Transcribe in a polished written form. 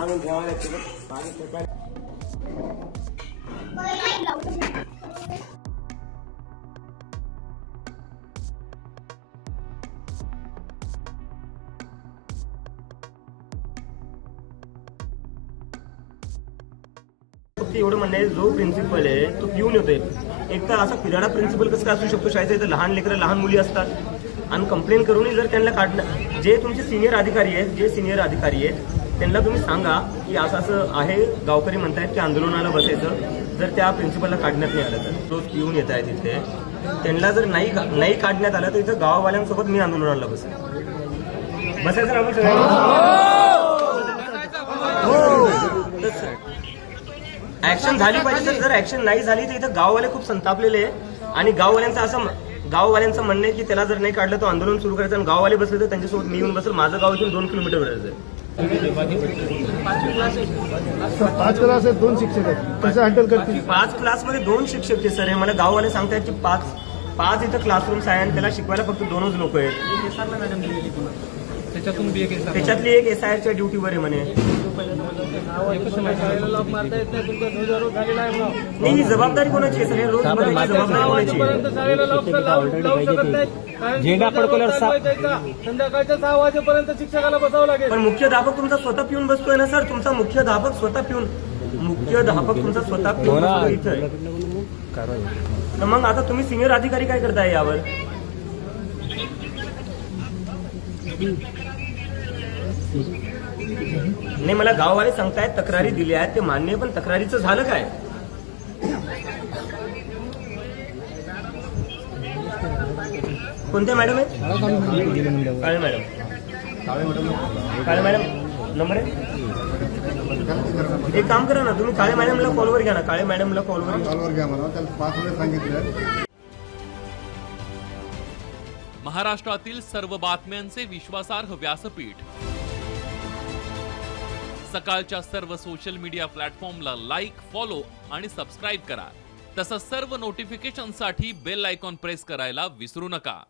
आणून ठेवायला लागते बघ. पाणी फेकायला. फक्त एवढं म्हणणं आहे, जो प्रिन्सिपल आहे तो पिऊन येतोय. एक तर असा फिराडा प्रिन्सिपल कसं काय असू शकतो शाळेचा? इथं लहान लेकरं लहान मुली असतात आणि कंप्लेंट करूनही जर त्यांना काढणं, जे तुमचे सिनियर अधिकारी आहेत त्यांना तुम्ही सांगा की असं असं आहे, गावकरी म्हणतायत की आंदोलनाला बसायचं. जर त्या प्रिन्सिपलला काढण्यात नाही आलं तर, रोज पिऊन येत आहे तिथे, त्यांना जर नाही काढण्यात आलं तर इथं गाववाल्यांसोबत मी आंदोलनाला बसायचं ना ऍक्शन झाली पाहिजे सर. जर ऍक्शन नाही झाली तर इथं गाववाले खूप संतापलेले आहे आणि गाववाल्यांचं म्हणणं आहे की त्याला जर नाही काढलं तर आंदोलन सुरू करायचं. आणि गाववाले बसले तर त्यांच्यासोबत मी येऊन बसेल. माझं गाव इथून 2 किलोमीटर आहे. 5 क्लास आहेत, 2 शिक्षक आहेत, कसं हँडल करतील? 5 क्लासमध्ये 2 शिक्षक आहे सर. हे मला गाववाले सांगतायत की 5 इथं क्लासरूम्स आहे आणि त्याला शिकवायला फक्त 2च लोक आहेत. त्याच्यातली एक SIRच्या ड्युटीवर आहे म्हणे. नाही, ही जबाबदारी कोणाची आहे सर? हे रोज जबाबदारी कोणाची? संध्याकाळच्या 6 वाजेपर्यंत शिक्षकाला बसावं लागेल. पण मुख्याध्यापक तुमचा स्वतः पिऊन बसतोय ना सर. तुमचा मुख्याध्यापक स्वतः पिऊन इथं आहे. तर मग आता तुम्ही सिनियर अधिकारी काय करताय यावर? नाही, मला गाववाले सांगतायत तक्रारी दिल्या आहेत, ते मान्य, पण तक्रारीचं झालं काय? कोणत्या मॅडम आहेत? काळे मॅडम नंबर आहे. एक काम करा ना, तुम्ही काळे मॅडमला कॉलवर घ्या ना. काळे मॅडमला कॉलवर घ्या मला. त्याला 5 वेळा सांगितलं. महाराष्ट्रातील सर्व बातम्यांचे विश्वासार्ह व्यासपीठ. सकाळच्या सर्व सोशल मीडिया प्लॅटफॉर्मला लाईक, फॉलो आणि सबस्क्राईब करा. तसंच सर्व नोटिफिकेशनसाठी बेल आयकॉन प्रेस करायला विसरू नका.